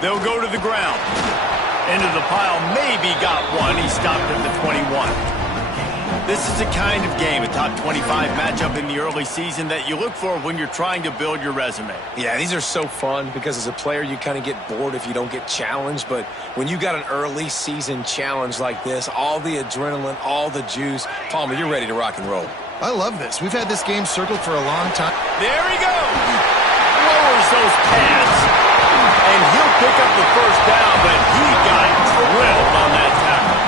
They'll go to the ground. Into the pile, maybe got one. He stopped at the 21. This is the kind of game, a top 25 matchup in the early season, that you look for when you're trying to build your resume. Yeah, these are so fun because as a player, you kind of get bored if you don't get challenged. But when you got an early season challenge like this, all the adrenaline, all the juice, Palmer, you're ready to rock and roll. I love this. We've had this game circled for a long time. There he goes. Lowers those pads. And he'll pick up the first down, but he got drilled on that tackle.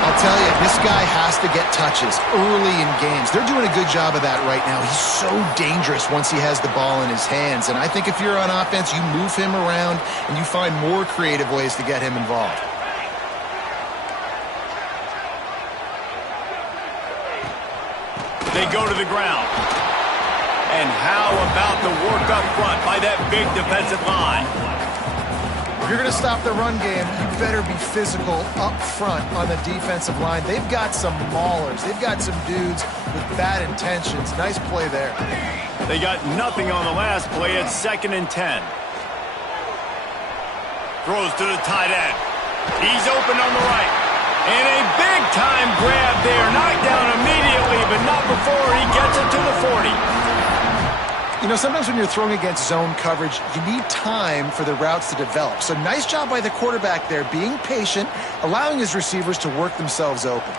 I'll tell you, this guy has to get touches early in games. They're doing a good job of that right now. He's so dangerous once he has the ball in his hands. And I think if you're on offense, you move him around and you find more creative ways to get him involved. They go to the ground. And how about the work up front by that big defensive line? If you're going to stop the run game, you better be physical up front on the defensive line. They've got some maulers. They've got some dudes with bad intentions. Nice play there. They got nothing on the last play at 2nd and 10. Throws to the tight end. He's open on the right. And a big-time grab there. Knocked down immediately, but not before he gets it to the 40. You know, sometimes when you're throwing against zone coverage, you need time for the routes to develop. So nice job by the quarterback there, being patient, allowing his receivers to work themselves open.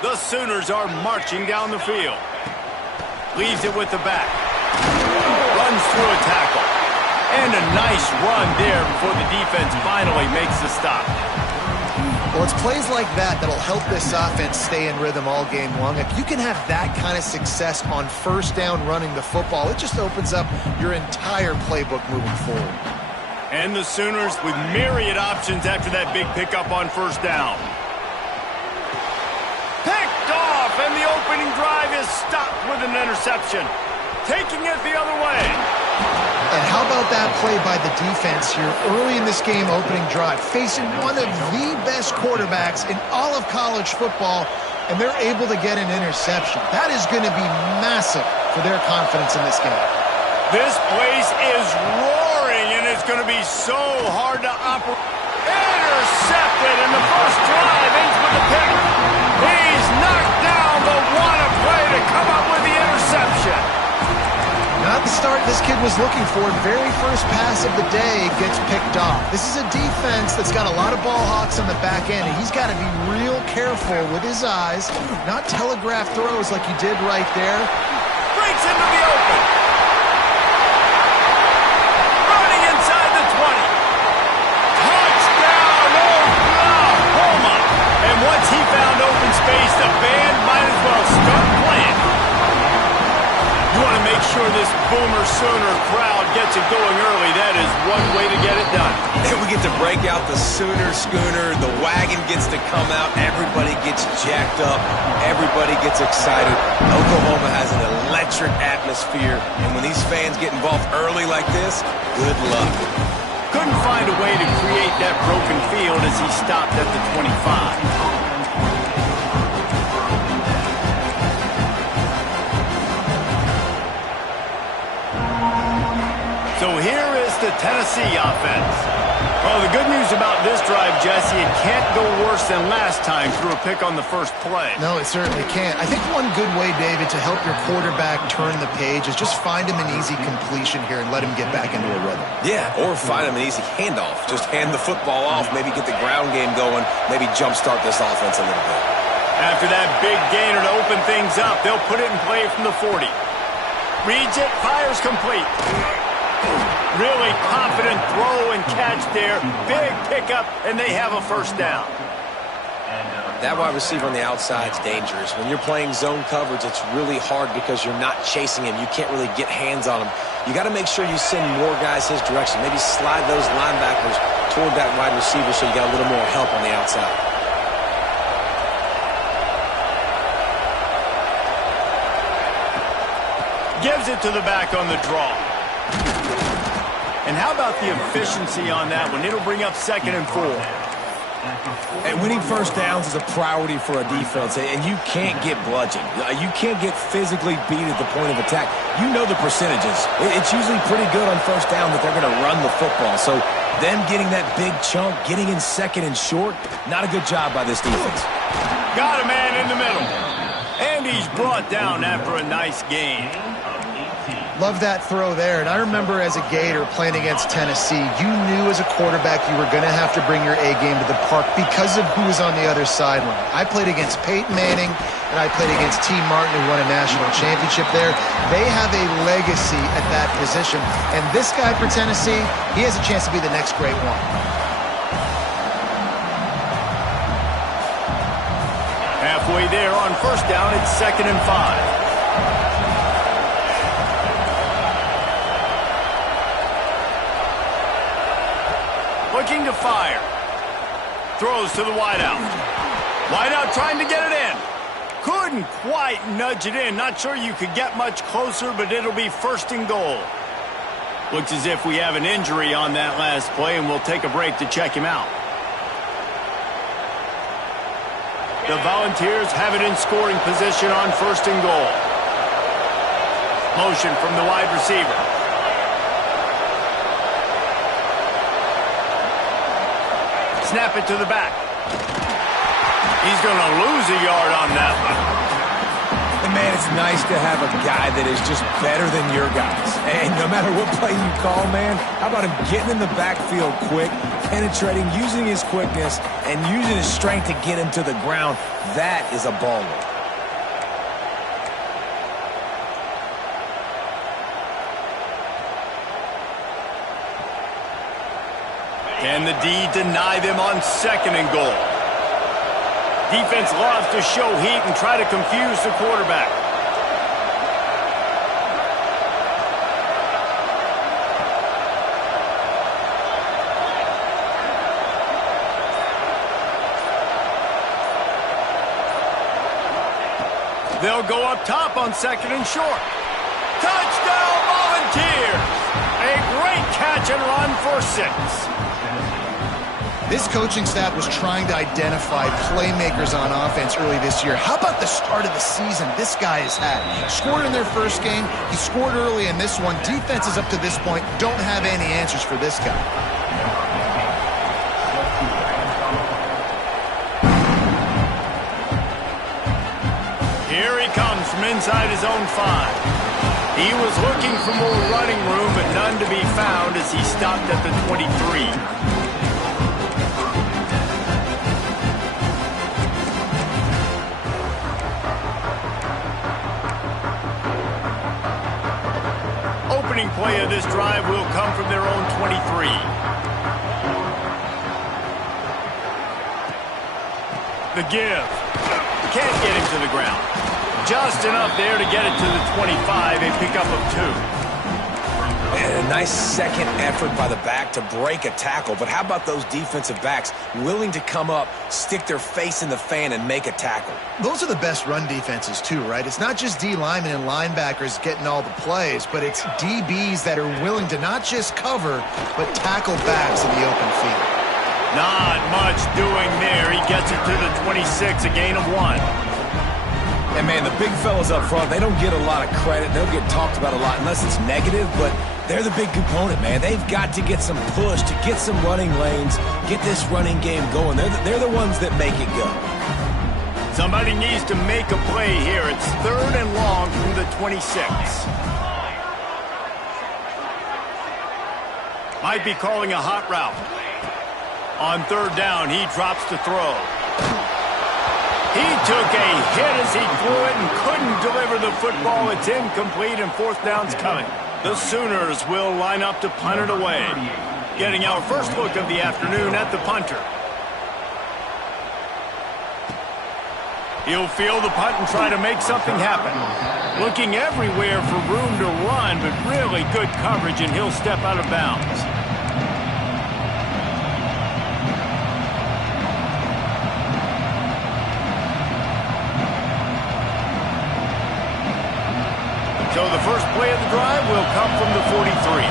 The Sooners are marching down the field. Leaves it with the back. Runs through a tackle. And a nice run there before the defense finally makes the stop. Well, it's plays like that that'll help this offense stay in rhythm all game long. If you can have that kind of success on first down running the football, it just opens up your entire playbook moving forward. And the Sooners with myriad options after that big pickup on first down. Picked off, and the opening drive is stopped with an interception. Taking it the other way. And how about that play by the defense here early in this game, opening drive, facing one of the best quarterbacks in all of college football, and they're able to get an interception. That is going to be massive for their confidence in this game. This place is roaring, and it's going to be so hard to operate. Intercepted, and the first drive ends with a pick. He's knocked down the wanted play to come up with the interception. Not the start this kid was looking for. Very first pass of the day gets picked off. This is a defense that's got a lot of ball hawks on the back end, and he's got to be real careful with his eyes, not telegraph throws like he did right there. Breaks into the open. Running inside the 20. Touchdown, Oklahoma. And once he found open space, the band might as well start playing. You want to make sure this Boomer Sooner crowd gets it going early. That is one way to get it done. And we get to break out the Sooner schooner. The wagon gets to come out. Everybody gets jacked up. Everybody gets excited. Oklahoma has an electric atmosphere. And when these fans get involved early like this, good luck. Couldn't find a way to create that broken field as he stopped at the 25. So here is the Tennessee offense. Well, the good news about this drive, Jesse, it can't go worse than last time through a pick on the first play. No, it certainly can't. I think one good way, David, to help your quarterback turn the page is just find him an easy completion here and let him get back into a rhythm. Yeah, or find him an easy handoff. Just hand the football off, maybe get the ground game going, maybe jumpstart this offense a little bit. After that big gainer to open things up, they'll put it in play from the 40. Reads it, fires complete. Really confident throw and catch there. Big pickup, and they have a first down. That wide receiver on the outside is dangerous. When you're playing zone coverage, it's really hard because you're not chasing him. You can't really get hands on him. You got to make sure you send more guys his direction. Maybe slide those linebackers toward that wide receiver so you got a little more help on the outside. Gives it to the back on the draw. And how about the efficiency on that one? It'll bring up 2nd and 4. And winning first downs is a priority for a defense, and you can't get bludgeoned. You can't get physically beat at the point of attack. You know the percentages. It's usually pretty good on first down that they're going to run the football. So them getting that big chunk, getting in second and short, not a good job by this defense. Got a man in the middle. And he's brought down after a nice gain. Love that throw there. And I remember as a Gator playing against Tennessee, you knew as a quarterback you were going to have to bring your A game to the park because of who was on the other sideline. I played against Peyton Manning, and I played against T. Martin, who won a national championship there. They have a legacy at that position. And this guy for Tennessee, he has a chance to be the next great one. Halfway there on first down, it's 2nd and 5. Looking to fire. Throws to the wideout. Wideout trying to get it in. Couldn't quite nudge it in. Not sure you could get much closer, but it'll be 1st and goal. Looks as if we have an injury on that last play, and we'll take a break to check him out. The Volunteers have it in scoring position on 1st and goal. Motion from the wide receiver. Snap it to the back. He's going to lose a yard on that one. And man, it's nice to have a guy that is just better than your guys. And no matter what play you call, man, how about him getting in the backfield quick, penetrating, using his quickness, and using his strength to get him to the ground. That is a baller. Can the D deny them on 2nd and goal? Defense loves to show heat and try to confuse the quarterback. They'll go up top on 2nd and short. Touchdown, Volunteers! A great catch and run for 6. This coaching staff was trying to identify playmakers on offense early this year. How about the start of the season this guy has had? Scored in their first game. He scored early in this one. Defenses up to this point don't have any answers for this guy. Here he comes from inside his own 5. He was looking for more running room, but none to be found as he stopped at the 23. Opening play of this drive will come from their own 23. The give. Can't get him to the ground. Just enough there to get it to the 25, a pickup of 2. And a nice second effort by the back to break a tackle. But how about those defensive backs willing to come up, stick their face in the fan, and make a tackle? Those are the best run defenses, too, right? It's not just D linemen and linebackers getting all the plays, but it's DBs that are willing to not just cover, but tackle backs in the open field. Not much doing there. He gets it to the 26, a gain of 1. And, man, the big fellas up front, they don't get a lot of credit. They'll get talked about a lot unless it's negative, but they're the big component, man. They've got to get some push, to get some running lanes, get this running game going. They're the ones that make it go. Somebody needs to make a play here. It's 3rd and long from the 26. Might be calling a hot route. On 3rd down, he drops to throw. He took a hit as he threw it and couldn't deliver the football. It's incomplete, and 4th down's coming. The Sooners will line up to punt it away. Getting our first look of the afternoon at the punter. He'll field the punt and try to make something happen. Looking everywhere for room to run, but really good coverage, and he'll step out of bounds. So the first play of the drive will come from the 43.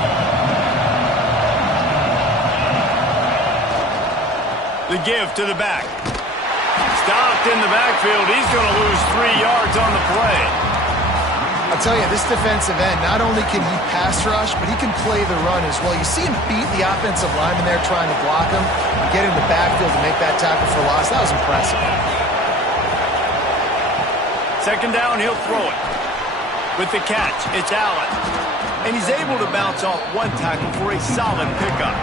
The give to the back. Stopped in the backfield. He's going to lose 3 yards on the play. I'll tell you, this defensive end, not only can he pass rush, but he can play the run as well. You see him beat the offensive lineman there trying to block him and get in the backfield to make that tackle for loss. That was impressive. Second down, he'll throw it. With the catch, it's Allen. And he's able to bounce off one tackle for a solid pickup.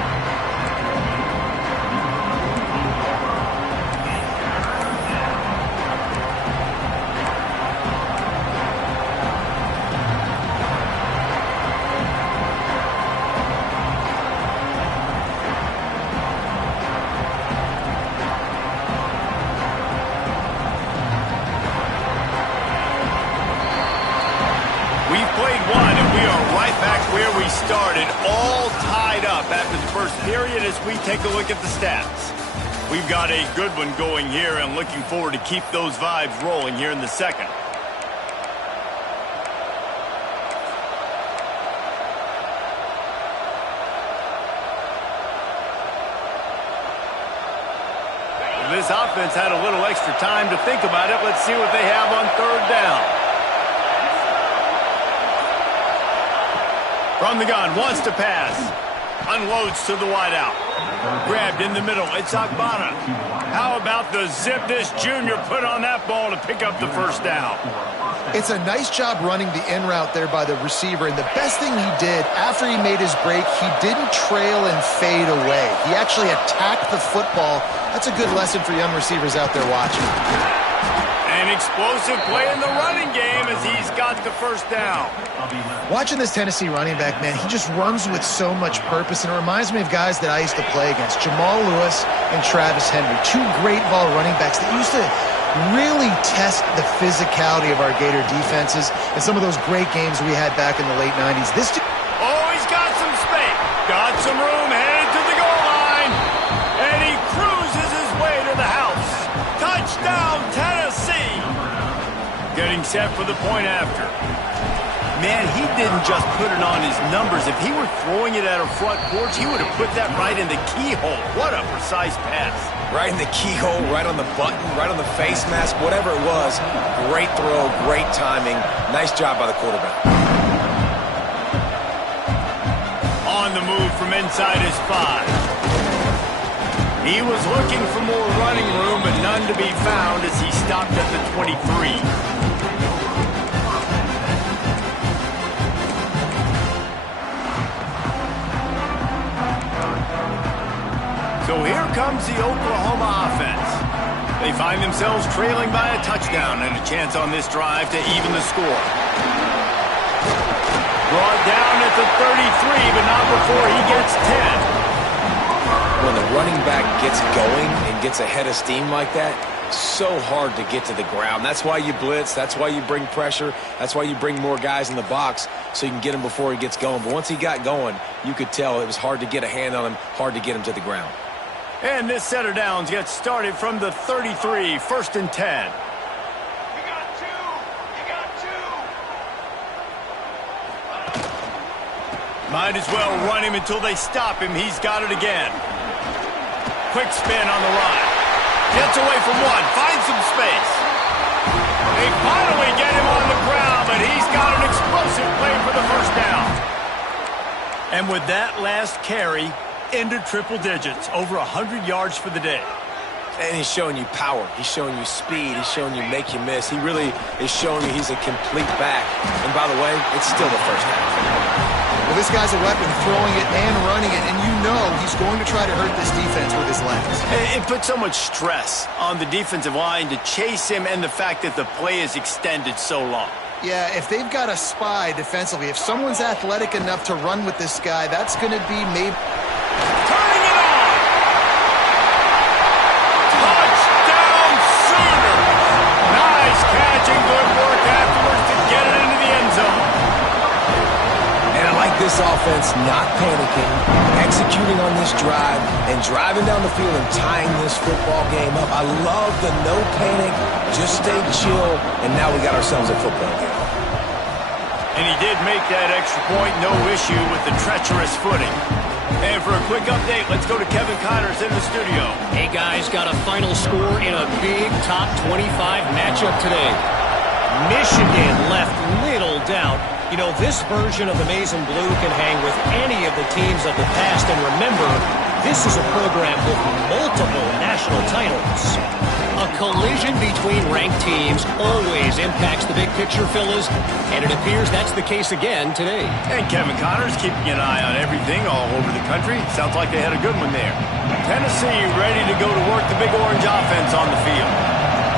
Where we started, all tied up after the first period as we take a look at the stats. We've got a good one going here and looking forward to keep those vibes rolling here in the second. This offense had a little extra time to think about it. Let's see what they have on third down. From the gun, wants to pass. Unloads to the wideout. Grabbed in the middle. It's Agbana. How about the zip this junior put on that ball to pick up the first down? It's a nice job running the in route there by the receiver. And the best thing he did after he made his break, he didn't trail and fade away. He actually attacked the football. That's a good lesson for young receivers out there watching. An explosive play in the running game as he's got the first down. Watching this Tennessee running back, man, he just runs with so much purpose, and it reminds me of guys that I used to play against, Jamal Lewis and Travis Henry, two great ball running backs that used to really test the physicality of our Gator defenses and some of those great games we had back in the late 90s. Oh, he's got some space. Got some room, headed to the goal line, and he cruises his way to the house. Touchdown, Tennessee. Getting set for the point after. Man, he didn't just put it on his numbers. If he were throwing it at a front porch, he would have put that right in the keyhole. What a precise pass. Right in the keyhole, right on the button, right on the face mask, whatever it was. Great throw, great timing. Nice job by the quarterback. On the move from inside his 5. He was looking for more running room, but none to be found as he stopped at the 23. So here comes the Oklahoma offense. They find themselves trailing by a touchdown and a chance on this drive to even the score. Brought down at the 33, but not before he gets 10. When the running back gets going and gets ahead of steam like that, so hard to get to the ground. That's why you blitz. That's why you bring pressure. That's why you bring more guys in the box so you can get him before he gets going. But once he got going, you could tell it was hard to get a hand on him, hard to get him to the ground. And this set of downs gets started from the 33, 1st and 10. You got two. Might as well run him until they stop him. He's got it again. Quick spin on the run. Gets away from one. Finds some space. They finally get him on the ground, but he's got an explosive play for the first down. And with that last carry, into triple digits, over 100 yards for the day. And he's showing you power. He's showing you speed. He's showing you make you miss. He really is showing you he's a complete back. And by the way, it's still the first half. Well, this guy's a weapon, throwing it and running it, and you know he's going to try to hurt this defense with his legs. It puts so much stress on the defensive line to chase him and the fact that the play is extended so long. Yeah, if they've got a spy defensively, if someone's athletic enough to run with this guy, that's going to be maybe... Turning it on! Touchdown Sooners! Nice catch and good work afterwards to get it into the end zone. And I like this offense not panicking, executing on this drive, and driving down the field and tying this football game up. I love the no panic, just stay chill, and now we got ourselves a football game. And he did make that extra point, no issue with the treacherous footing. And for a quick update, let's go to Kevin Connors in the studio. Hey, guys, got a final score in a big top 25 matchup today. Michigan left little doubt. You know, this version of the Maize and Blue can hang with any of the teams of the past. And remember, this is a program with multiple national titles. A collision between ranked teams always impacts the big picture, fellas, and it appears that's the case again today. And Kevin Connors keeping an eye on everything all over the country. Sounds like they had a good one there. Tennessee ready to go to work the Big Orange offense on the field.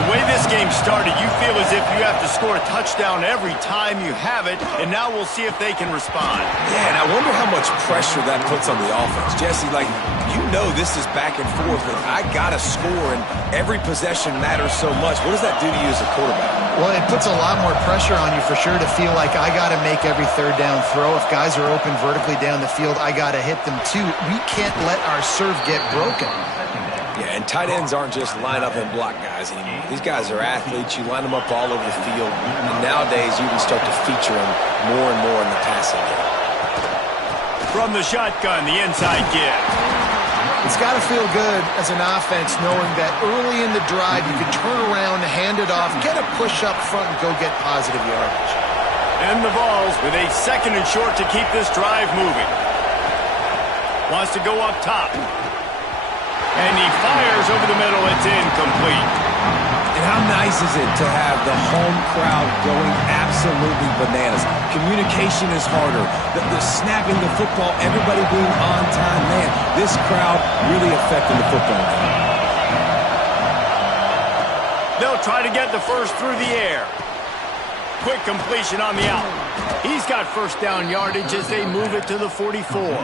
The way this game started, you feel as if you have to score a touchdown every time you have it, and now we'll see if they can respond. Yeah, and I wonder how much pressure that puts on the offense. Jesse, like, you know this is back and forth. I got to score, and every possession matters so much. What does that do to you as a quarterback? Well, it puts a lot more pressure on you for sure to feel like I got to make every third down throw. If guys are open vertically down the field, I got to hit them too. We can't let our serve get broken. Yeah, and tight ends aren't just line up and block guys anymore. These guys are athletes. You line them up all over the field. And nowadays, you can start to feature them more and more in the passing game. From the shotgun, the inside give. It's got to feel good as an offense knowing that early in the drive you can turn around, hand it off, get a push up front, and go get positive yardage. And the Vols with a 2nd and short to keep this drive moving. Wants to go up top. And he fires over the middle. It's incomplete. And how nice is it to have the home crowd going absolutely bananas? Communication is harder. The snapping the football, everybody being on time. Man, this crowd really affecting the football game. They'll try to get the first through the air. Quick completion on the out. He's got first down yardage as they move it to the 44.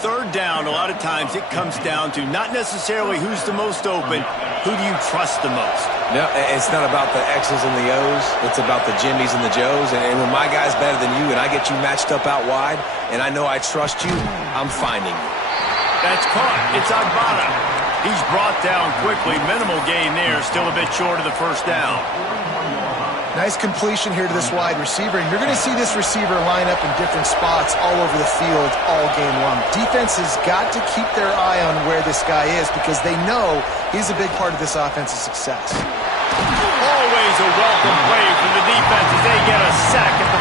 Third down, a lot of times it comes down to not necessarily who's the most open, who do you trust the most? No, it's not about the X's and the O's. It's about the Jimmys and the Joes. And when my guy's better than you and I get you matched up out wide and I know I trust you, I'm finding you. That's caught. It's Agbana. He's brought down quickly. Minimal gain there. Still a bit short of the first down. Nice completion here to this wide receiver, and you're going to see this receiver line up in different spots all over the field all game long. Defense has got to keep their eye on where this guy is because they know he's a big part of this offense's success. Always a welcome play for the defense as they get a sack at the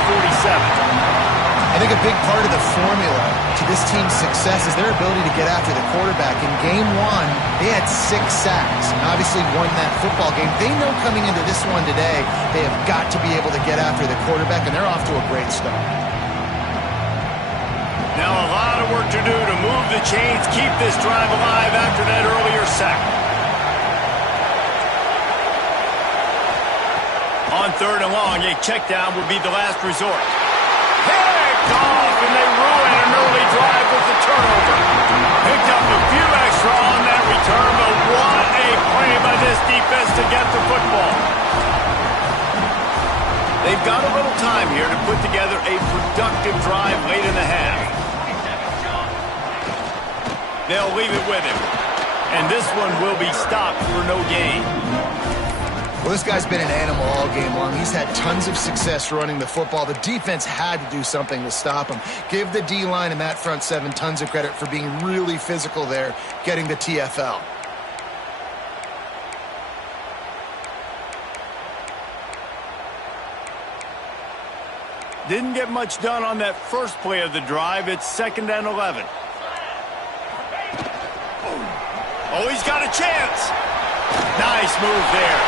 47. I think a big part of the formula to this team's success is their ability to get after the quarterback. In game one, they had 6 sacks and obviously won that football game. They know coming into this one today, they have got to be able to get after the quarterback, and they're off to a great start. Now a lot of work to do to move the chains, keep this drive alive after that earlier sack. On 3rd and long, a check down would be the last resort. Off, and they ruin an early drive with the turnover. Picked up a few extra on that return, but what a play by this defense to get the football. They've got a little time here to put together a productive drive late in the half. They'll leave it with him, and this one will be stopped for no gain. Well, this guy's been an animal all game long. He's had tons of success running the football. The defense had to do something to stop him. Give the D-line and that front 7 tons of credit for being really physical there, getting the TFL. Didn't get much done on that first play of the drive. It's 2nd and 11. Oh, he's got a chance. Nice move there.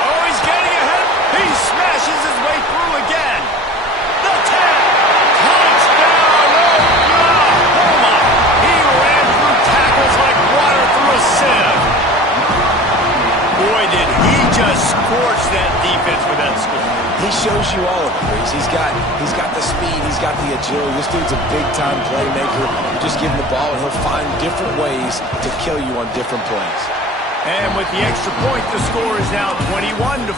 Oh, he's getting ahead. He smashes his way through again. The 10. Touchdown, Oklahoma. He ran through tackles like water through a sieve. Boy, did he just scorch that defense with that score. He shows you all of it, Reese. He's got the speed. He's got the agility. This dude's a big-time playmaker. You just give him the ball, and he'll find different ways to kill you on different plays. And with the extra point, the score is now 21-14.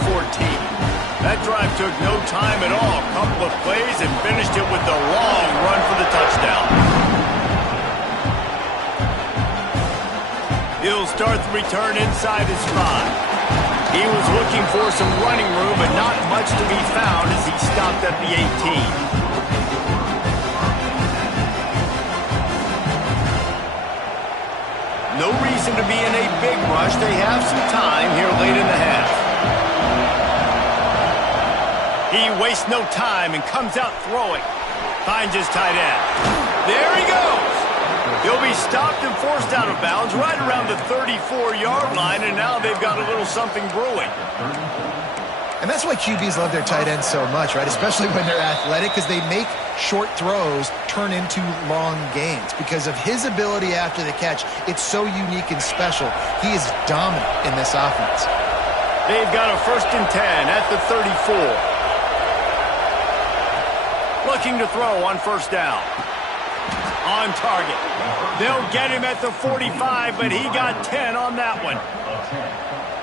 That drive took no time at all. A couple of plays and finished it with the long run for the touchdown. He'll start the return inside his 5. He was looking for some running room, but not much to be found as he stopped at the 18. big rush. They have some time here late in the half. He wastes no time and comes out throwing. Finds his tight end. There he goes. He'll be stopped and forced out of bounds right around the 34-yard line, and now they've got a little something brewing. And that's why QBs love their tight ends so much, right? Especially when they're athletic, because they make short throws turn into long gains. Because of his ability after the catch, it's so unique and special. He is dominant in this offense. They've got a 1st and 10 at the 34. Looking to throw on 1st down. On target. They'll get him at the 45, but he got 10 on that one.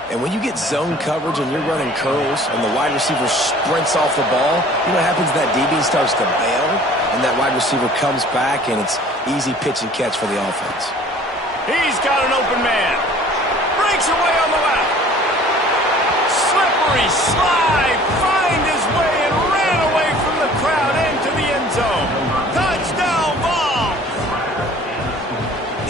And when you get zone coverage and you're running curls and the wide receiver sprints off the ball, you know what happens? That DB starts to bail, and that wide receiver comes back, and it's easy pitch and catch for the offense. He's got an open man. Breaks away on the left. Slippery slide. Find his way and ran away from the crowd into the end zone. Touchdown ball.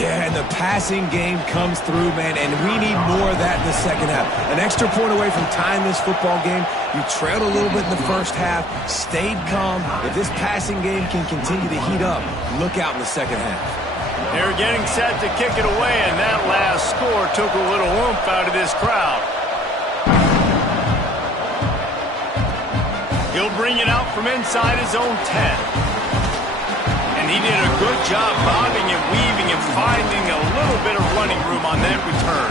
Yeah, and the passing game comes through, man, and we need more of that in the second half. An extra point away from tying this football game. You trailed a little bit in the first half, stayed calm. If this passing game can continue to heat up, look out in the second half. They're getting set to kick it away, and that last score took a little oomph out of this crowd. He'll bring it out from inside his own 10. And he did a good job bobbing and weaving and finding a little bit of running room on that return.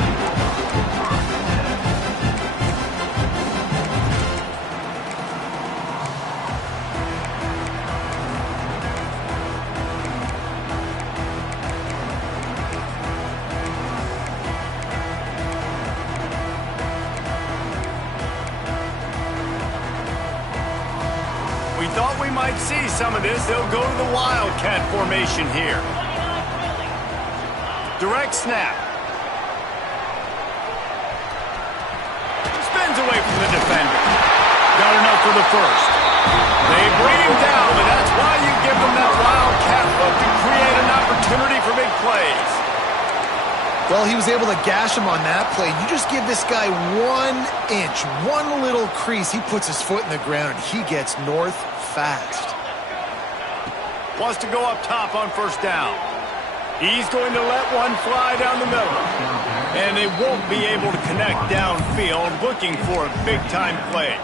We thought we might see some of this. They'll go to the Wildcat formation here. Direct snap. Spins away from the defender. Got enough for the first. They bring him down, but that's why you give them that Wildcat look to create an opportunity for big plays. Well, he was able to gash him on that play. You just give this guy 1 inch, one little crease. He puts his foot in the ground, and he gets north fast. Wants to go up top on 1st down. He's going to let one fly down the middle. And they won't be able to connect downfield, looking for a big-time play.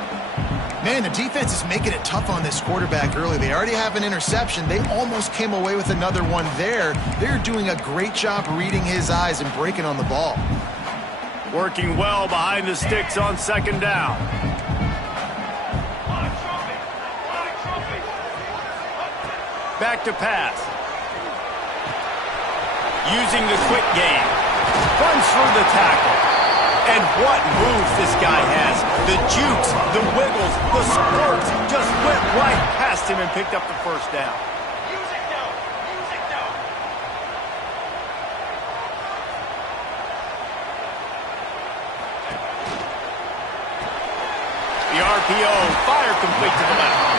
Man, the defense is making it tough on this quarterback early. They already have an interception. They almost came away with another one there. They're doing a great job reading his eyes and breaking on the ball. Working well behind the sticks on 2nd down. Back to pass. Using the quick game. Runs through the tackle. And what moves this guy has. The jukes, the wiggles, the squirts just went right past him and picked up the 1st down. The RPO, fire complete to the left.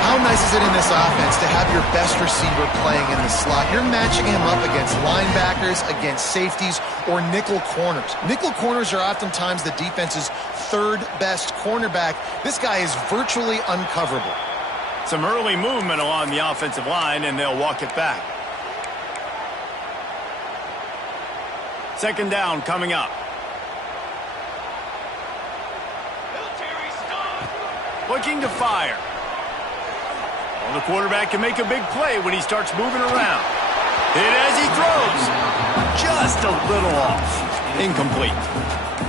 How nice is it in this offense to have your best receiver playing in the slot? You're matching him up against linebackers, against safeties, or nickel corners. Nickel corners are oftentimes the defense's 3rd best cornerback. This guy is virtually uncoverable. Some early movement along the offensive line, and they'll walk it back. 2nd down coming up. Looking to fire. Well, the quarterback can make a big play when he starts moving around. Hit as he throws. Just a little off. Incomplete.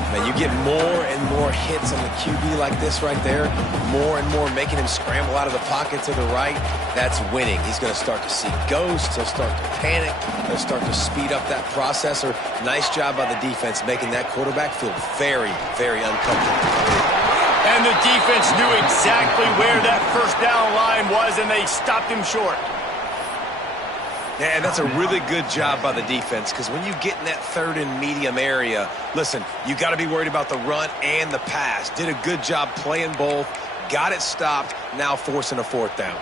Man, you get more and more hits on the QB like this right there. More and more making him scramble out of the pocket to the right. That's winning. He's going to start to see ghosts. He'll start to panic. He'll start to speed up that processor. Nice job by the defense making that quarterback feel very, very uncomfortable. And the defense knew exactly where that 1st down line was, and they stopped him short. Yeah, and that's a really good job by the defense, because when you get in that 3rd and medium area, listen, you got to be worried about the run and the pass. Did a good job playing both, got it stopped, now forcing a 4th down.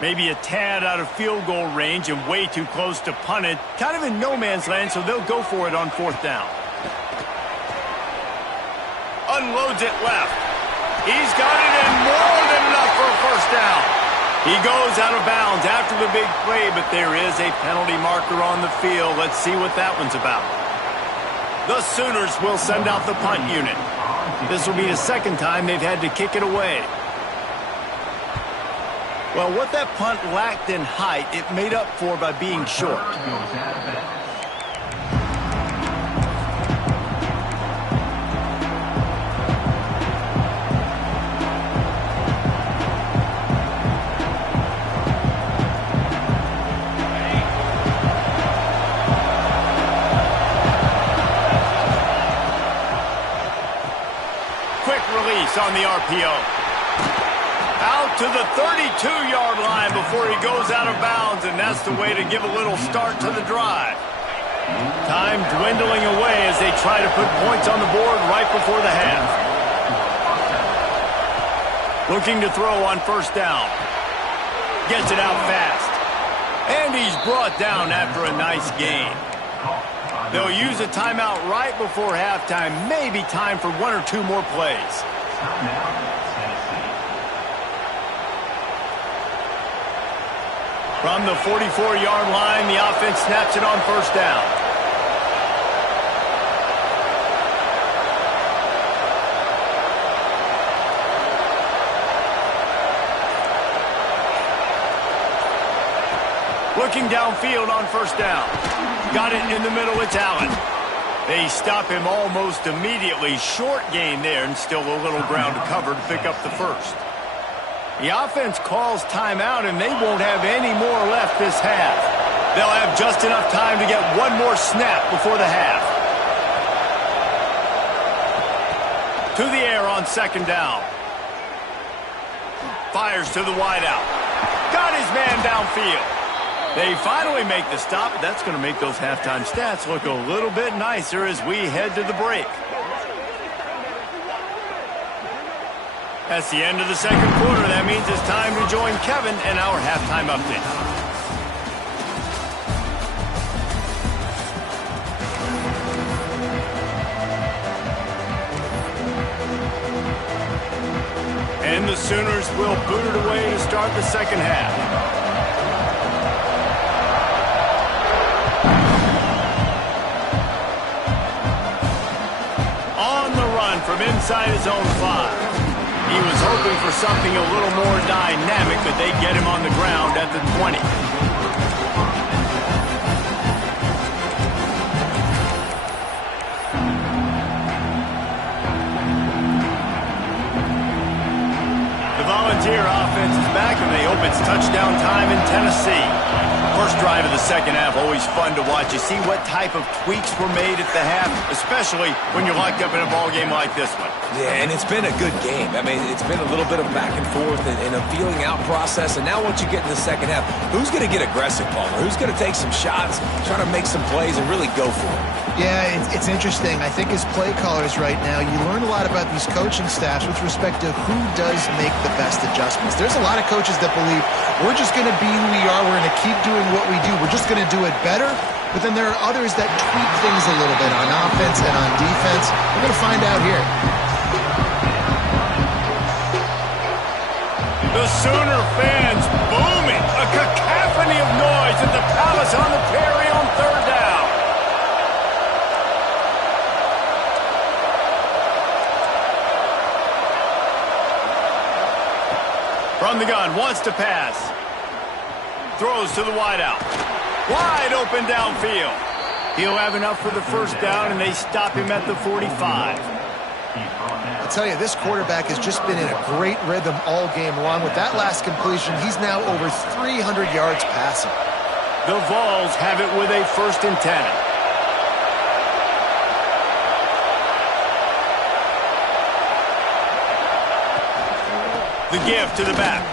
Maybe a tad out of field goal range and way too close to punt it. Kind of in no man's land, so they'll go for it on 4th down. Unloads it left. He's got it in more than enough for a 1st down. He goes out of bounds after the big play, but there is a penalty marker on the field. Let's see what that one's about. The Sooners will send out the punt unit. This will be the 2nd time they've had to kick it away. Well, what that punt lacked in height, it made up for by being short. Quick release on the RPO. Out to the 32-yard line before he goes out of bounds, and that's the way to give a little start to the drive. Time dwindling away as they try to put points on the board right before the half. Looking to throw on 1st down. Gets it out fast. And he's brought down after a nice gain. They'll use a timeout right before halftime. Maybe time for 1 or 2 more plays. From the 44-yard line, the offense snaps it on 1st down. Looking downfield on 1st down. Got it in the middle, it's Allen. They stop him almost immediately. Short gain there, and still a little ground to cover to pick up the 1st. The offense calls timeout, and they won't have any more left this half. They'll have just enough time to get 1 more snap before the half. To the air on 2nd down. Fires to the wideout. Got his man downfield. They finally make the stop. That's going to make those halftime stats look a little bit nicer as we head to the break. That's the end of the 2nd quarter. That means it's time to join Kevin and our halftime update. And the Sooners will boot it away to start the 2nd half. On the run from inside his own 5. He was hoping for something a little more dynamic, but they get him on the ground at the 20. The Volunteer offense is back, and they hope it's touchdown time in Tennessee. First drive of the 2nd half, always fun to watch. You see what type of tweaks were made at the half, especially when you're locked up in a ball game like this one. Yeah, and it's been a good game. I mean, it's been a little bit of back and forth and a feeling out process. And now once you get in the 2nd half, who's going to get aggressive, Palmer? Who's going to take some shots, try to make some plays, and really go for it? Yeah, it's interesting. I think as play callers right now, you learn a lot about these coaching staffs with respect to who does make the best adjustments. There's a lot of coaches that believe we're just going to be who we are. We're going to keep doing what we do. We're just going to do it better. But then there are others that tweak things a little bit on offense and on defense. We're going to find out here. The Sooner fans booming. A cacophony of noise at the Palace on the Prairie on 3rd down. From the gun, wants to pass. Throws to the wideout. Wide open downfield. He'll have enough for the 1st down, and they stop him at the 45. I'll tell you, this quarterback has just been in a great rhythm all game long. With that last completion, he's now over 300 yards passing. The Vols have it with a 1st and 10. The give to the back.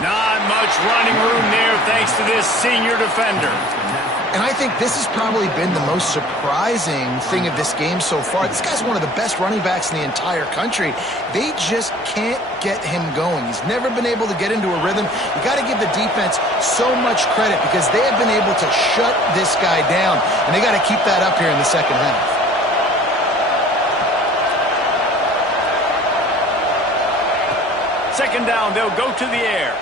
Not much running room there thanks to this senior defender. And I think this has probably been the most surprising thing of this game so far. This guy's one of the best running backs in the entire country. They just can't get him going. He's never been able to get into a rhythm. You got to give the defense so much credit because they have been able to shut this guy down, and they got to keep that up here in the second half. Second down, they'll go to the air.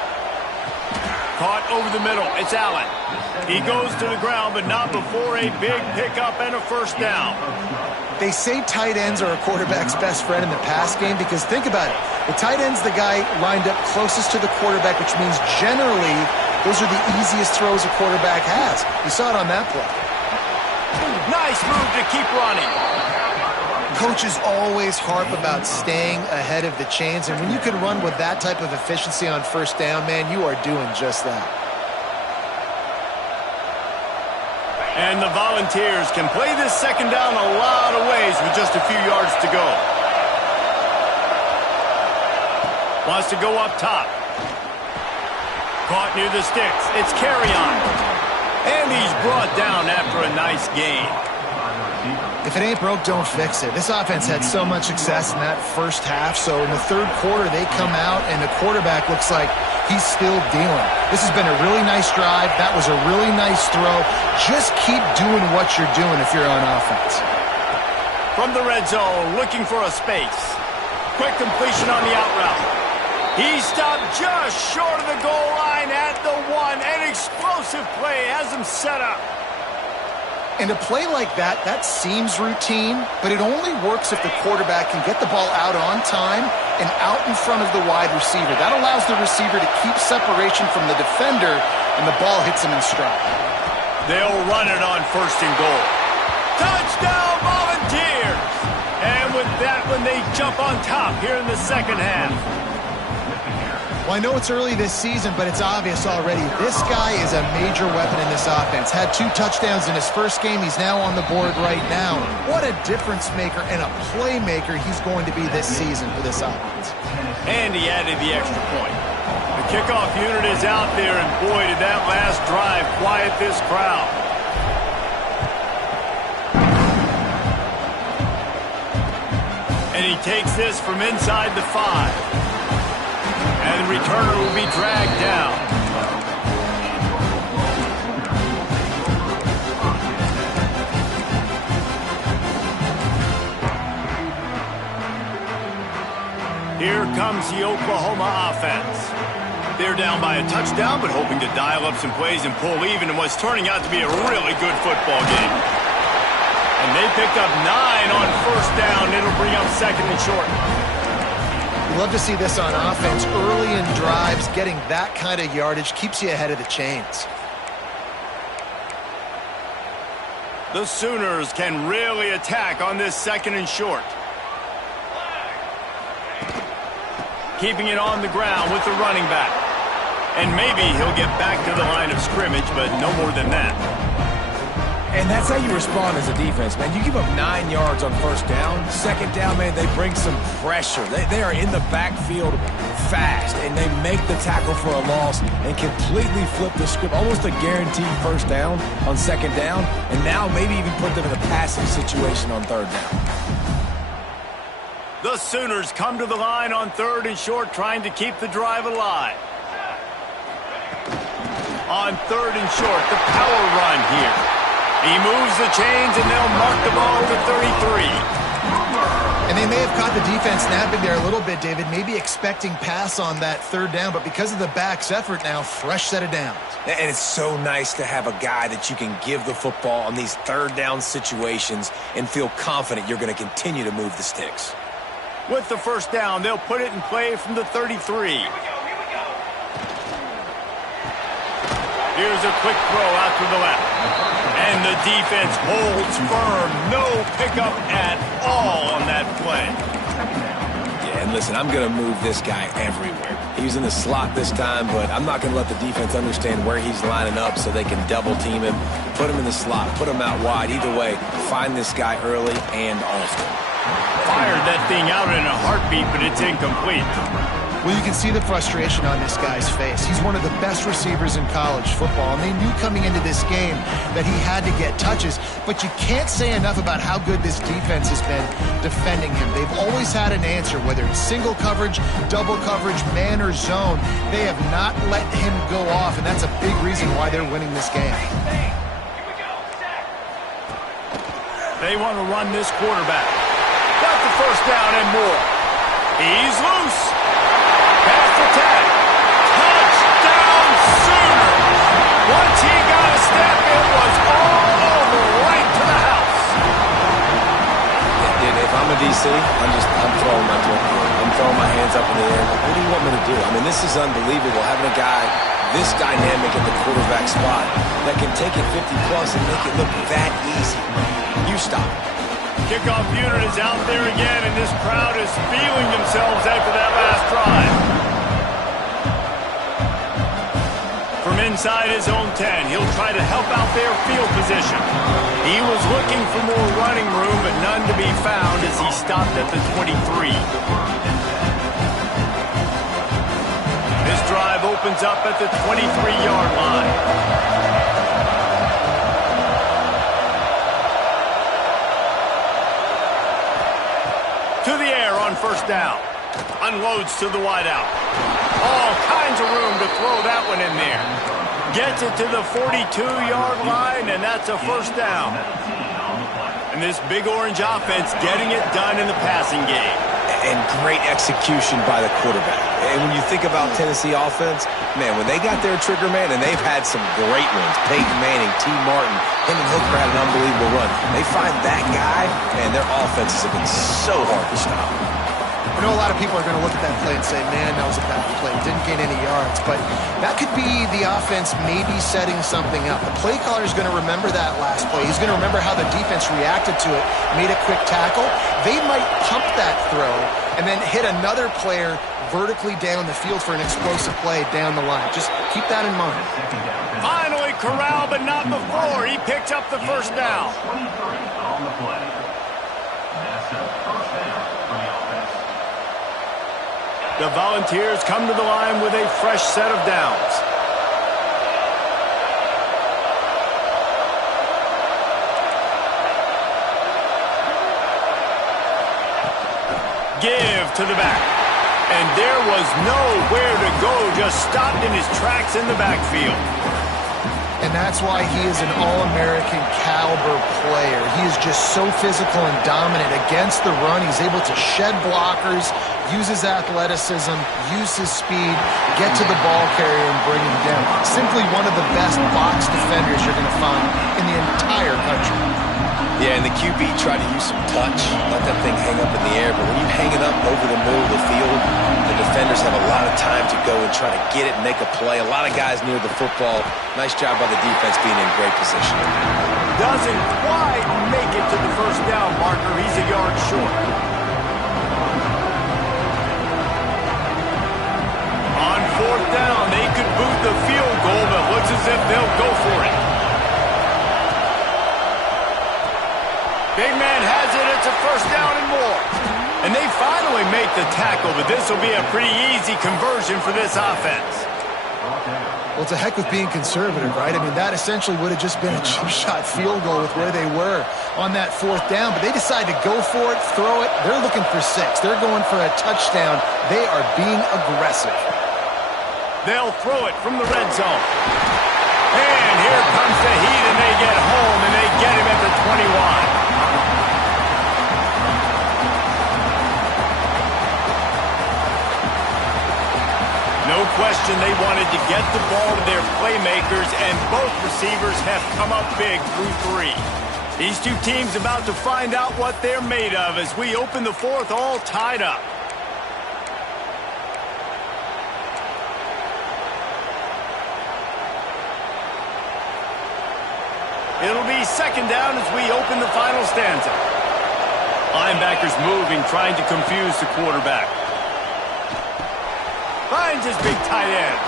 Caught over the middle. It's Allen. He goes to the ground, but not before a big pickup and a first down. They say tight ends are a quarterback's best friend in the pass game because think about it. The tight end's the guy lined up closest to the quarterback, which means generally those are the easiest throws a quarterback has. You saw it on that play. Nice move to keep running. Coaches always harp about staying ahead of the chains, and when you can run with that type of efficiency on first down, man, you are doing just that. And the Volunteers can play this second down a lot of ways with just a few yards to go. Wants to go up top. Caught near the sticks. It's Carry-On. And he's brought down after a nice gain. If it ain't broke, don't fix it. This offense had so much success in that first half, so in the third quarter they come out and the quarterback looks like he's still dealing. This has been a really nice drive. That was a really nice throw. Just keep doing what you're doing if you're on offense. From the red zone, looking for a space. Quick completion on the out route. He stopped just short of the goal line at the one. An explosive play has him set up. And a play like that, that seems routine, but it only works if the quarterback can get the ball out on time and out in front of the wide receiver. That allows the receiver to keep separation from the defender, and the ball hits him in stride. They'll run it on first and goal. Touchdown, Volunteers! And with that one, they jump on top here in the second half. Well, I know it's early this season, but it's obvious already. This guy is a major weapon in this offense. Had 2 touchdowns in his first game. He's now on the board right now. What a difference maker and a playmaker he's going to be this season for this offense. And he added the extra point. The kickoff unit is out there, and boy, did that last drive quiet this crowd. And he takes this from inside the 5. And the returner will be dragged down. Here comes the Oklahoma offense. They're down by a touchdown, but hoping to dial up some plays and pull even in what's turning out to be a really good football game. And they picked up 9 on first down. It'll bring up second and short. Love to see this on offense. Early in drives, getting that kind of yardage keeps you ahead of the chains. The Sooners can really attack on this second and short. Keeping it on the ground with the running back. And maybe he'll get back to the line of scrimmage, but no more than that. And that's how you respond as a defense, man. You give up 9 yards on first down. Second down, man, they bring some pressure. They are in the backfield fast, and they make the tackle for a loss and completely flip the script. Almost a guaranteed first down on second down, and now maybe even put them in a passing situation on third down. The Sooners come to the line on third and short, trying to keep the drive alive. On third and short, the power run here. He moves the chains, and they'll mark the ball to 33. And they may have caught the defense napping there a little bit, David, maybe expecting pass on that third down, but because of the back's effort now, fresh set of downs. And it's so nice to have a guy that you can give the football on these third down situations and feel confident you're going to continue to move the sticks. With the first down, they'll put it in play from the 33. Here's a quick throw out to the left. And the defense holds firm. No pickup at all on that play. Yeah, and listen, I'm going to move this guy everywhere. He was in the slot this time, but I'm not going to let the defense understand where he's lining up so they can double team him, put him in the slot, put him out wide. Either way, find this guy early and often. Fired that thing out in a heartbeat, but it's incomplete. Well, you can see the frustration on this guy's face. He's one of the best receivers in college football, and they knew coming into this game that he had to get touches, but you can't say enough about how good this defense has been defending him. They've always had an answer, whether it's single coverage, double coverage, man or zone. They have not let him go off, and that's a big reason why they're winning this game. They want to run this quarterback. Got the first down and more. He's loose. Pass attack. Touchdown Sooners. Once he got a step, it was all over right to the house. Yeah, if I'm a DC, I'm throwing I'm throwing my hands up in the air. What do you want me to do? I mean, this is unbelievable, having a guy this dynamic at the quarterback spot that can take it 50-plus and make it look that easy. You stop. Kickoff unit is out there again, and this crowd is feeling themselves after that last drive. From inside his own 10, he'll try to help out their field position. He was looking for more running room, but none to be found as he stopped at the 23. This drive opens up at the 23-yard line. To the air on first down. Unloads to the wideout. All kinds of room to throw that one in there. Gets it to the 42-yard line, and that's a first down. And this big orange offense getting it done in the passing game. And great execution by the quarterback. And when you think about Tennessee offense, man, when they got their trigger man, and they've had some great ones, Peyton Manning, T. Martin, him and Hooker had an unbelievable run. They find that guy, and their offenses have been so hard to stop. I know a lot of people are going to look at that play and say, man, that was a bad play. Didn't gain any yards. But that could be the offense maybe setting something up. The play caller is going to remember that last play. He's going to remember how the defense reacted to it, made a quick tackle. They might pump that throw and then hit another player vertically down the field for an explosive play down the line. Just keep that in mind. Finally corralled, but not before. He picks up the first down. The Volunteers come to the line with a fresh set of downs. Give to the back. And there was nowhere to go, just stopped in his tracks in the backfield. And that's why he is an All-American caliber player. He is just so physical and dominant against the run. He's able to shed blockers, use his athleticism, use his speed, get to the ball carrier and bring him down. Simply one of the best box defenders you're going to find in the entire country. Yeah, and the QB tried to use some touch, let that thing hang up in the air. But when you hang it up over the middle of the field, the defenders have a lot of time to go and try to get it and make a play. A lot of guys near the football. Nice job by the defense being in great position. Doesn't quite make it to the first down marker. He's a yard short. On fourth down, they could boot the field goal, but looks as if they'll go for it. Big man has it. It's a first down and more. And they finally make the tackle, but this will be a pretty easy conversion for this offense. Well, it's a heck with being conservative, right? I mean, that essentially would have just been a chip shot field goal with where they were on that fourth down. But they decide to go for it, throw it. They're looking for 6. They're going for a touchdown. They are being aggressive. They'll throw it from the red zone. And here comes the heat, and they get home, and they get him at the 21. No question they wanted to get the ball to their playmakers, and both receivers have come up big through 3. These two teams about to find out what they're made of as we open the fourth all tied up. It'll be second down as we open the final stanza. Linebackers moving, trying to confuse the quarterback. Finds his big tight end.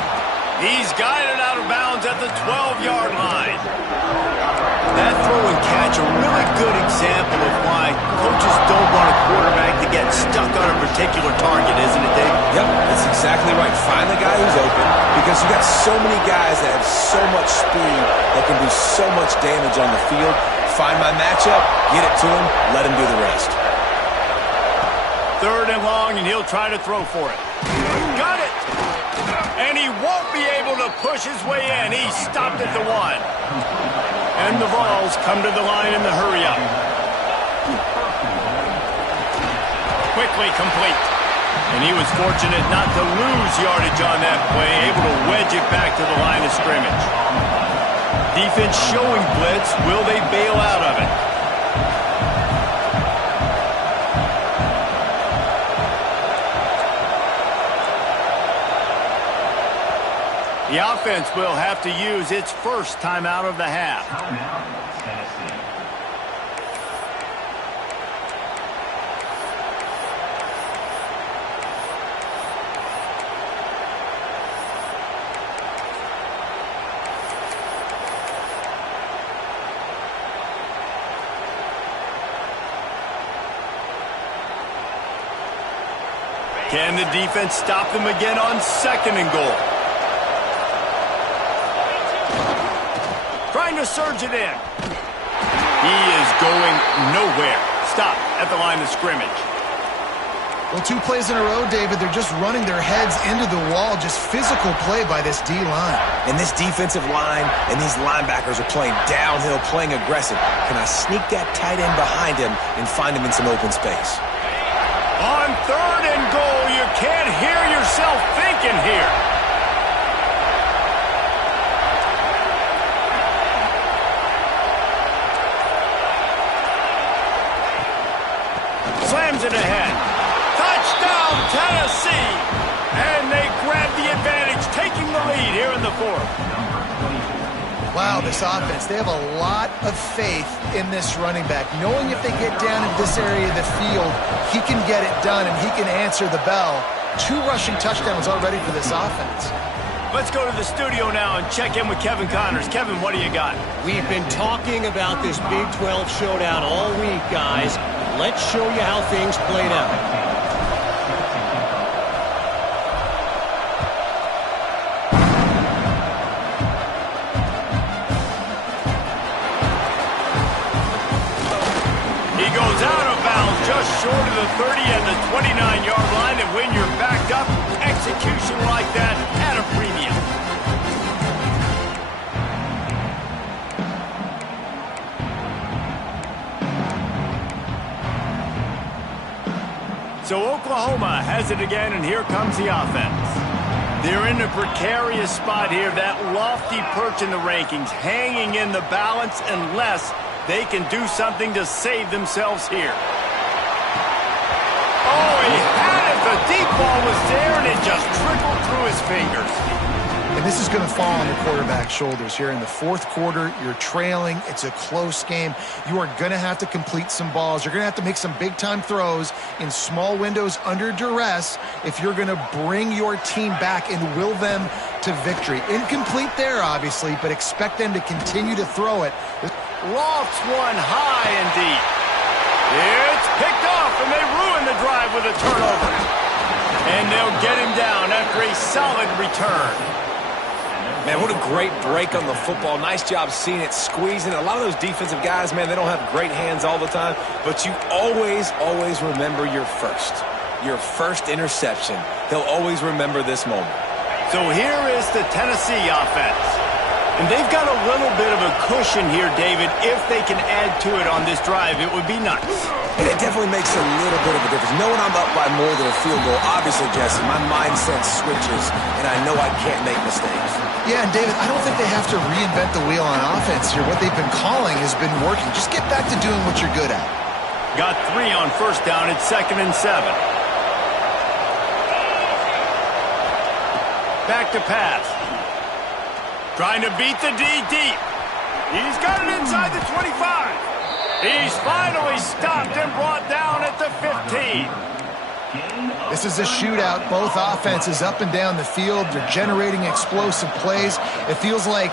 He's guided out of bounds at the 12-yard line. That throw and catch, a really good example of why coaches don't want a quarterback to get stuck on a particular target, isn't it, Dave? Yep, that's exactly right. Find the guy who's open, because you've got so many guys that have so much speed that can do so much damage on the field. Find my matchup, get it to him, let him do the rest. 3rd and long, and he'll try to throw for it. Got it! And he won't be able to push his way in. He stopped at the 1. And the Vols come to the line in the hurry-up. Quickly complete. And he was fortunate not to lose yardage on that play, able to wedge it back to the line of scrimmage. Defense showing blitz. Will they bail out of it? The offense will have to use its first timeout of the half. Timeout, Tennessee. Can the defense stop them again on 2nd and goal? Trying to surge it in. He is going nowhere. Stop at the line of scrimmage. Well, 2 plays in a row, David. They're just running their heads into the wall. Just physical play by this D-line. And this defensive line and these linebackers are playing downhill, playing aggressive. Can I sneak that tight end behind him and find him in some open space? On 3rd and goal, you can't hear yourself thinking here. Slams it ahead. Touchdown, Tennessee! And they grab the advantage, taking the lead here in the 4th. Wow, this offense, they have a lot of faith in this running back. Knowing if they get down in this area of the field, he can get it done and he can answer the bell. 2 rushing touchdowns already for this offense. Let's go to the studio now and check in with Kevin Connors. Kevin, what do you got? We've been talking about this Big 12 showdown all week, guys. Let's show you how things played out. Just short of the 30 and the 29-yard line, and when you're backed up, execution like that at a premium. So Oklahoma has it again, and here comes the offense. They're in a precarious spot here, that lofty perch in the rankings, hanging in the balance unless they can do something to save themselves here. Oh, he had it. The deep ball was there, and it just trickled through his fingers. And this is going to fall on the quarterback's shoulders here. In the 4th quarter, you're trailing. It's a close game. You are going to have to complete some balls. You're going to have to make some big-time throws in small windows under duress if you're going to bring your team back and will them to victory. Incomplete there, obviously, but expect them to continue to throw it. Lofts one high and deep. It's picked off, and they ruin the drive with a turnover. And they'll get him down after a solid return. Man, what a great break on the football. Nice job seeing it, squeezing. A lot of those defensive guys, man, they don't have great hands all the time, but you always remember your first interception. They'll always remember this moment. So here is the Tennessee offense. And they've got a little bit of a cushion here, David. If they can add to it on this drive, it would be nice. And it definitely makes a little bit of a difference. Knowing I'm up by more than a field goal, obviously, Jesse, my mindset switches, and I know I can't make mistakes. Yeah, and David, I don't think they have to reinvent the wheel on offense here. What they've been calling has been working. Just get back to doing what you're good at. Got 3 on 1st down at 2nd and 7. Back to pass. Trying to beat the D deep. He's got it inside the 25. He's finally stopped and brought down at the 15. This is a shootout. Both offenses up and down the field. They're generating explosive plays. It feels like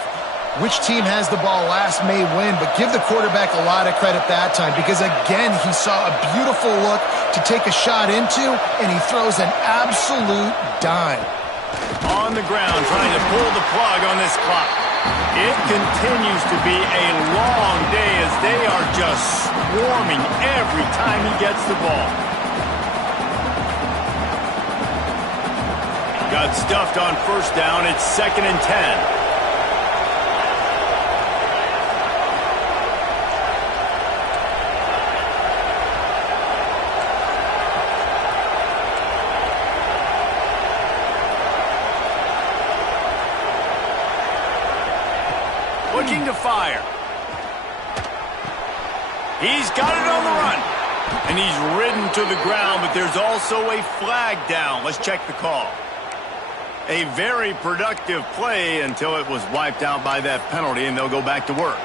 which team has the ball last may win, but give the quarterback a lot of credit that time because, again, he saw a beautiful look to take a shot into, and he throws an absolute dime. On the ground, trying to pull the plug on this clock. It continues to be a long day as they are just swarming every time he gets the ball. Got stuffed on first down. It's 2nd and 10. Looking to fire. He's got it on the run. And he's ridden to the ground, but there's also a flag down. Let's check the call. A very productive play until it was wiped out by that penalty, and they'll go back to work.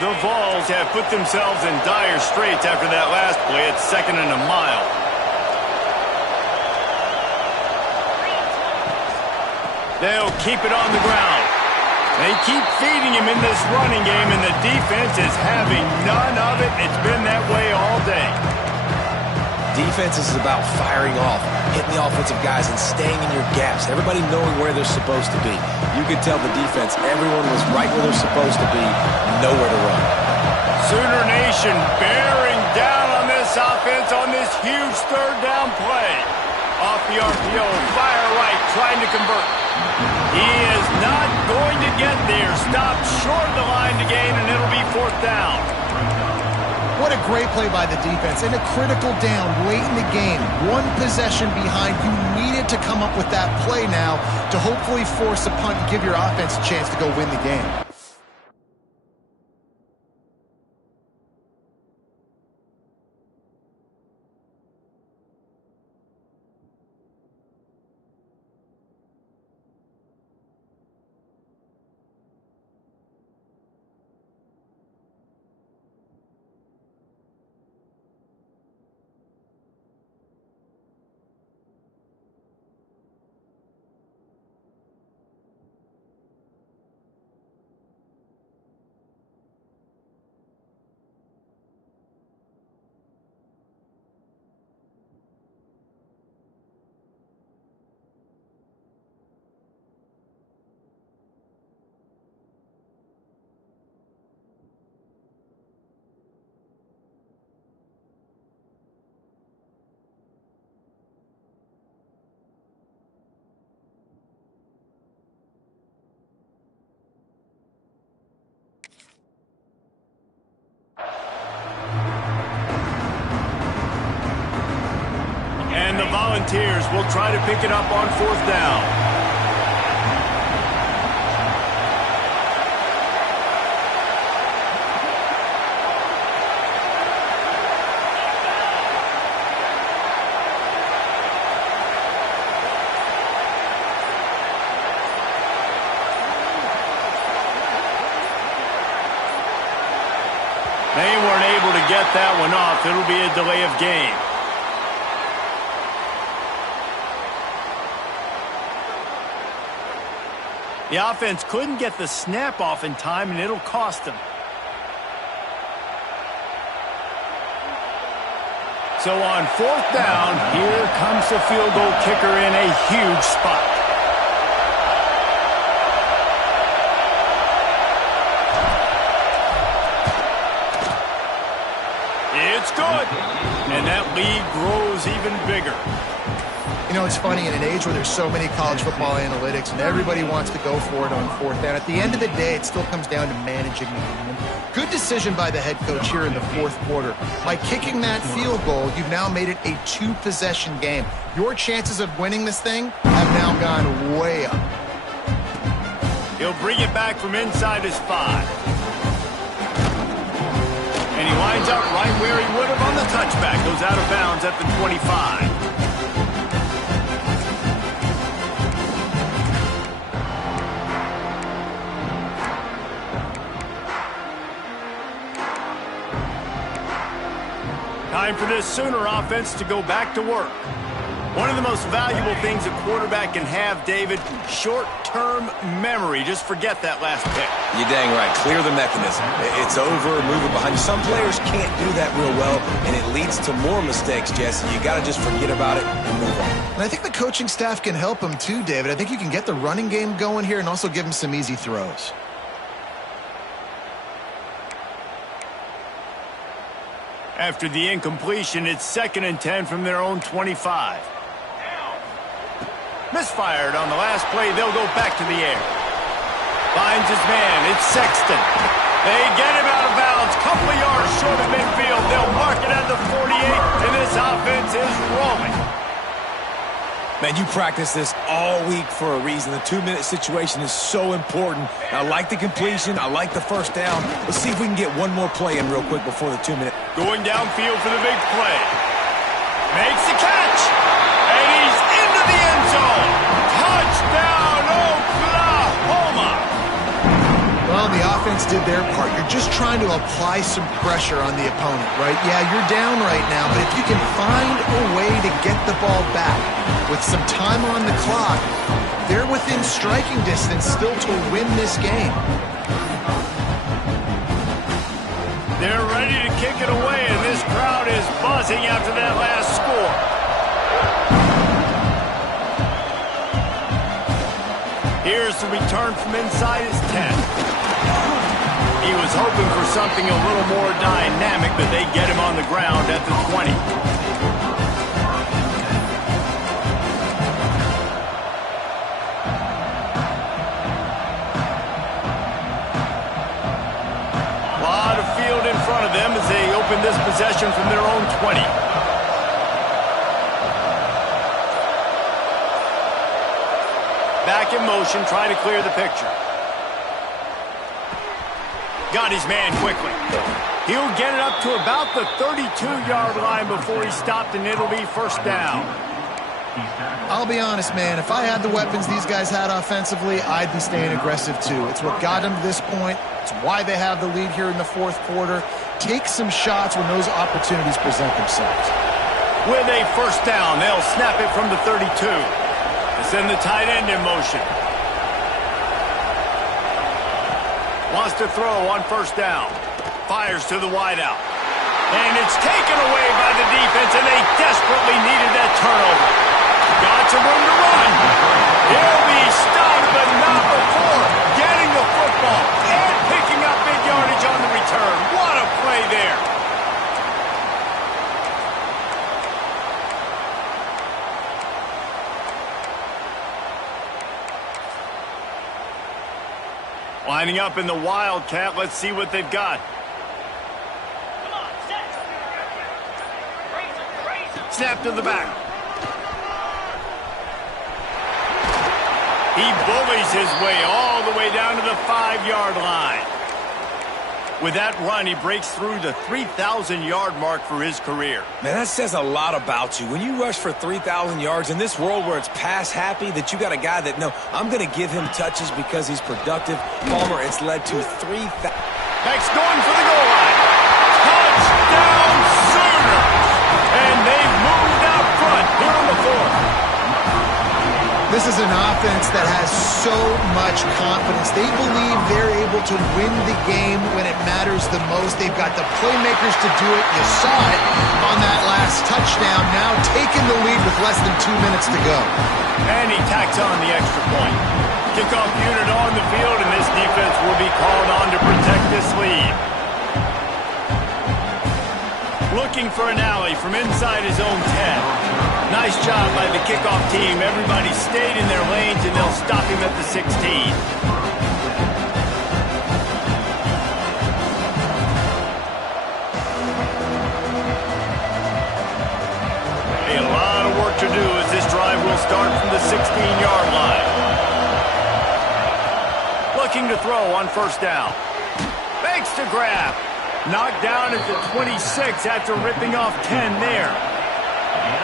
The Vols have put themselves in dire straits after that last play. It's 2nd and a mile. They'll keep it on the ground. They keep feeding him in this running game, and the defense is having none of it. It's been that way all day. Defense is about firing off, hitting the offensive guys, and staying in your gaps. Everybody knowing where they're supposed to be. You could tell the defense, everyone was right where they're supposed to be, nowhere to run. Sooner Nation bearing down on this offense on this huge 3rd down play. Off the RPO, fire right, trying to convert. He is not going to get there. Stopped short of the line to gain, and it'll be 4th down. What a great play by the defense. In a critical down late in the game, one possession behind, you needed to come up with that play now to hopefully force a punt and give your offense a chance to go win the game. And the Volunteers will try to pick it up on 4th down. They weren't able to get that one off. It'll be a delay of game. The offense couldn't get the snap off in time, and it'll cost them. So on 4th down, here comes the field goal kicker in a huge spot. It's good. And that lead grows even bigger. You know, it's funny, in an age where there's so many college football analytics and everybody wants to go for it on 4th down, at the end of the day, it still comes down to managing the game. Good decision by the head coach here in the 4th quarter. By kicking that field goal, you've now made it a 2-possession game. Your chances of winning this thing have now gone way up. He'll bring it back from inside his 5. And he lines up right where he would have on the touchback. Goes out of bounds at the 25. Time for this Sooner offense to go back to work. One of the most valuable things a quarterback can have, David, short-term memory. Just forget that last pick. You're dang right. Clear the mechanism. It's over, move it behind you. Some players can't do that real well, and it leads to more mistakes, Jesse. You got to just forget about it and move on. And I think the coaching staff can help him too, David. I think you can get the running game going here and also give him some easy throws. After the incompletion, it's 2nd and 10 from their own 25. Misfired on the last play. They'll go back to the air. Finds his man. It's Sexton. They get him out of bounds. Couple of yards short of midfield. They'll mark it at the 48, and this offense is rolling. Man, you practice this all week for a reason. The 2-minute situation is so important. I like the completion. I like the first down. Let's see if we can get one more play in real quick before the 2-minute. Going downfield for the big play. Makes the catch. And he's into the end zone. Touchdown, Oklahoma. Well, the offense did their part. You're just trying to apply some pressure on the opponent, right? Yeah, you're down right now, but if you can find a way to get the ball back with some time on the clock, they're within striking distance still to win this game. They're ready to kick it away, and this crowd is buzzing after that last score. Here's the return from inside his 10. He was hoping for something a little more dynamic, but they get him on the ground at the 20. A lot of field in front of them as they open this possession from their own 20. Back in motion, trying to clear the picture. Got his man quickly. He'll get it up to about the 32-yard line before he stopped, and it'll be first down. I'll be honest, man. If I had the weapons these guys had offensively, I'd be staying aggressive too. It's what got them to this point. It's why they have the lead here in the fourth quarter. Take some shots when those opportunities present themselves. With a first down, they'll snap it from the 32. They send the tight end in motion. Wants to throw on first down. Fires to the wideout. And it's taken away by the defense, and they desperately needed that turnover. Got some room to run. He'll be stopped, but not before getting the football and picking up big yardage on the return. What a play there. Lining up in the Wildcat. Let's see what they've got. Snap to the back. He bullies his way all the way down to the 5-yard line. With that run, he breaks through the 3,000-yard mark for his career. Man, that says a lot about you. When you rush for 3,000 yards in this world where it's pass happy, that you got a guy that, no, I'm going to give him touches because he's productive. Palmer, it's led to 3,000. Back's going for the goal line. Touchdown Sooners! And they've moved out front here in the fourth. This is an offense that has so much confidence. They believe they're able to win the game when it matters the most. They've got the playmakers to do it. You saw it on that last touchdown. Now taking the lead with less than 2 minutes to go. And he tacks on the extra point. Kickoff unit on the field, and this defense will be called on to protect this lead. Looking for an alley from inside his own 10. Nice job by the kickoff team. Everybody stayed in their lanes, and they'll stop him at the 16. A lot of work to do as this drive will start from the 16-yard line. Looking to throw on first down. Makes the grab. Knocked down at the 26 after ripping off 10 there.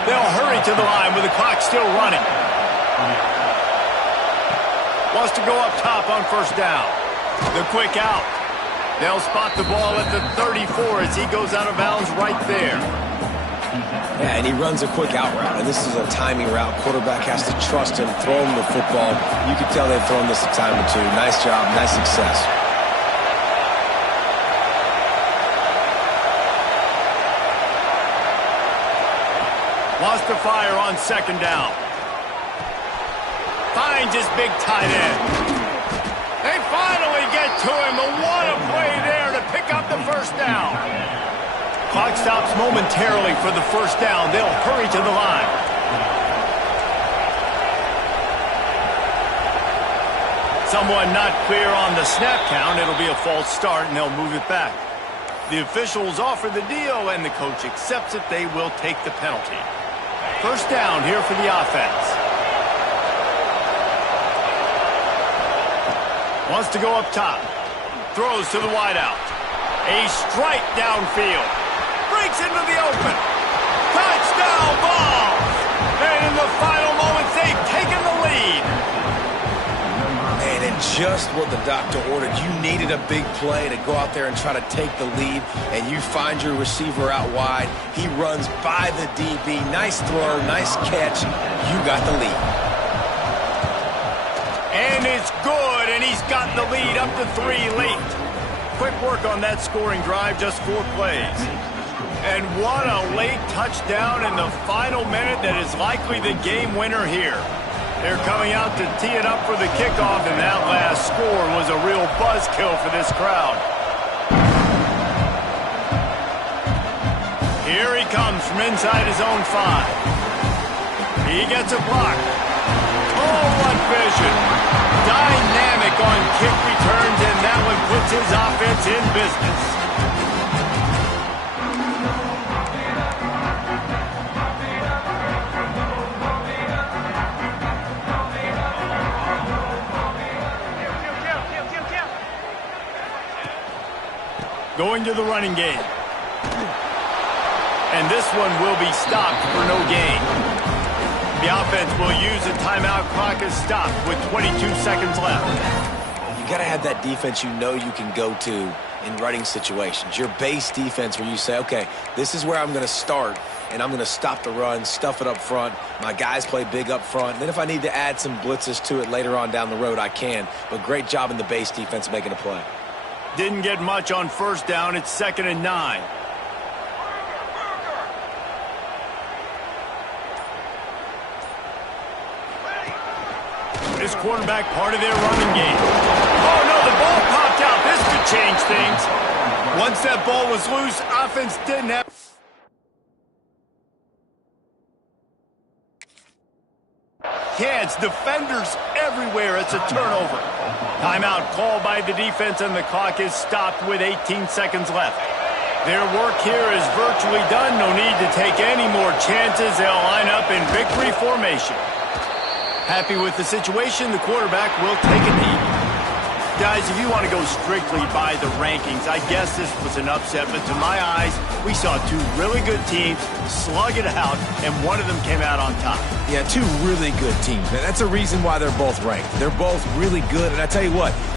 They'll hurry to the line with the clock still running. Wants to go up top on first down. The quick out. They'll spot the ball at the 34 as he goes out of bounds right there. Yeah, and he runs a quick out route, and this is a timing route. Quarterback has to trust him, throw him the football. You can tell they've thrown this a time or two. Nice job, nice success. Wants to fire on second down. Finds his big tight end. They finally get to him. And what a play there to pick up the first down. Clock stops momentarily for the first down. They'll hurry to the line. Someone not clear on the snap count. It'll be a false start, and they'll move it back. The officials offer the deal, and the coach accepts it. They will take the penalty. First down here for the offense. Wants to go up top. Throws to the wideout. A strike downfield. Breaks into the open. Touchdown ball. And in the final moments, they've taken the lead. And just what the doctor ordered. You needed a big play to go out there and try to take the lead, and you find your receiver out wide. He runs by the DB. Nice throw, nice catch. You got the lead. And it's good, and he's got the lead up to 3 late. Quick work on that scoring drive, just 4 plays. And what a late touchdown in the final minute that is likely the game winner here. They're coming out to tee it up for the kickoff, and that last score was a real buzzkill for this crowd. Here he comes from inside his own 5. He gets a block. Oh, what vision. Dynamic on kick returns, and that one puts his offense in business. Going to the running game. And this one will be stopped for no gain. The offense will use a timeout. Clock is stopped with 22 seconds left. You got to have that defense you know you can go to in running situations. Your base defense where you say, okay, this is where I'm going to start, and I'm going to stop the run, stuff it up front. My guys play big up front. And then if I need to add some blitzes to it later on down the road, I can. But great job in the base defense making a play. Didn't get much on first down. It's 2nd and 9. This quarterback part of their running game. Oh, no, the ball popped out. This could change things. Once that ball was loose, offense didn't have... Kids, defenders everywhere. It's a turnover. Timeout called by the defense, and the clock is stopped with 18 seconds left. Their work here is virtually done. No need to take any more chances. They'll line up in victory formation. Happy with the situation, the quarterback will take a knee. Guys, if you want to go strictly by the rankings, I guess this was an upset, but to my eyes, we saw 2 really good teams slug it out, and one of them came out on top. Yeah, 2 really good teams. That's a reason why they're both ranked. They're both really good, and I tell you what,